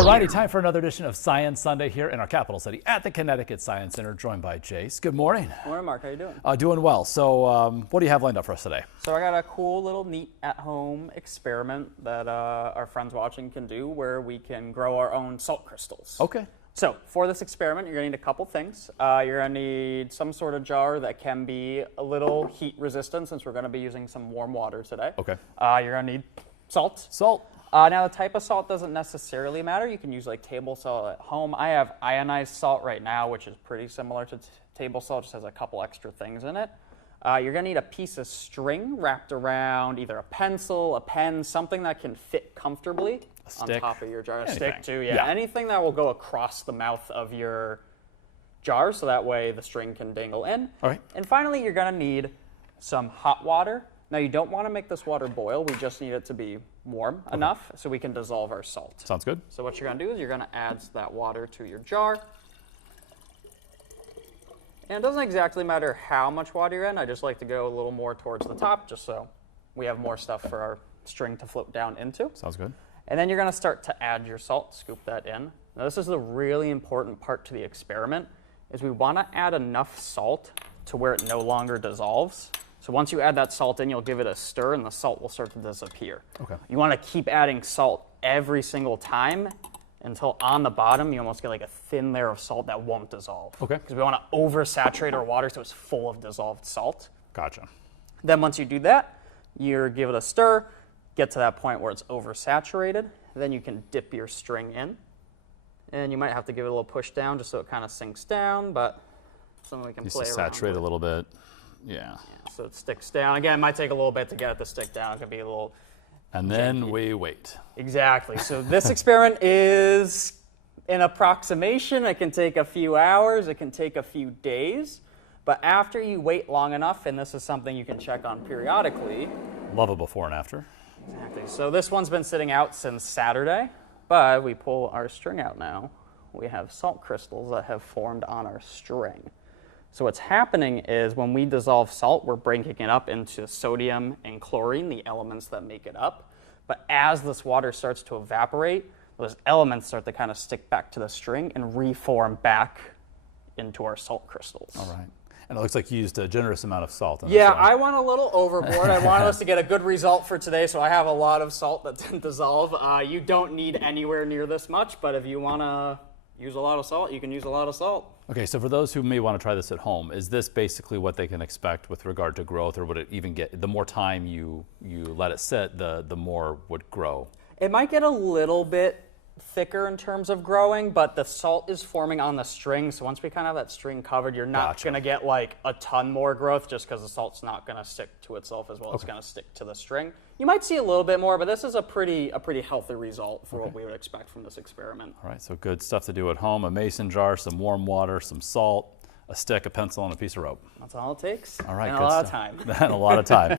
All righty, time for another edition of Science Sunday here in our capital city at the Connecticut Science Center, joined by Jace. Good morning. Good morning, Mark. How you doing? Doing well. So what do you have lined up for us today? So I got a cool little neat at-home experiment that our friends watching can do where we can grow our own salt crystals. Okay. So for this experiment, you're going to need a couple things. You're going to need some sort of jar that can be a little heat resistant since we're going to be using some warm water today. Okay. You're going to need salt. Salt. Now, the type of salt doesn't necessarily matter. You can use like table salt at home. I have ionized salt right now, which is pretty similar to table salt, just has a couple extra things in it. You're going to need a piece of string wrapped around either a pencil, a pen, something that can fit comfortably on top of your jar. A stick too, yeah. Anything that will go across the mouth of your jar so that way the string can dangle in. All right. And finally, you're going to need some hot water. Now, you don't want to make this water boil. We just need it to be warm enough so we can dissolve our salt. Sounds good. So what you're going to do is you're going to add that water to your jar. And it doesn't exactly matter how much water you're in. I just like to go a little more towards the top just so we have more stuff for our string to float down into. Sounds good. And then you're going to start to add your salt, scoop that in. Now, this is the really important part to the experiment, is we want to add enough salt to where it no longer dissolves. So once you add that salt in, you'll give it a stir and the salt will start to disappear. Okay. You want to keep adding salt every single time until on the bottom you almost get like a thin layer of salt that won't dissolve. Okay. Because we want to oversaturate our water so it's full of dissolved salt. Gotcha. Then once you do that, you give it a stir, get to that point where it's oversaturated. Then you can dip your string in. And you might have to give it a little push down just so it kind of sinks down, but something we can play around with. Saturate a little bit. Yeah. So it sticks down. Again, it might take a little bit to get it to stick down. It could be a little And then we wait. Exactly. So this experiment is an approximation. It can take a few hours. It can take a few days. But after you wait long enough, and this is something you can check on periodically. Love a before and after. Exactly. So this one's been sitting out since Saturday, but we pull our string out now. We have salt crystals that have formed on our string. So what's happening is when we dissolve salt, we're breaking it up into sodium and chlorine, the elements that make it up. But as this water starts to evaporate, those elements start to kind of stick back to the string and reform back into our salt crystals. All right. And it looks like you used a generous amount of salt. Yeah, I went a little overboard. I wanted us to get a good result for today, so I have a lot of salt that didn't dissolve. You don't need anywhere near this much, but if you want to use a lot of salt, you can use a lot of salt. Okay, so for those who may want to try this at home, is this basically what they can expect with regard to growth, or would it even get, the more time you let it sit, the more would grow? It might get a little bit thicker in terms of growing, but the salt is forming on the string, so once we kind of have that string covered, you're not going to get like a ton more growth just because the salt's not going to stick to itself as well. It's going to stick to the string. You might see a little bit more, but this is a pretty healthy result for what we would expect from this experiment. All right, so good stuff to do at home. A mason jar, some warm water, some salt, a stick, a pencil, and a piece of rope. That's all it takes. All right, and good a lot stuff. of time. And a lot of time.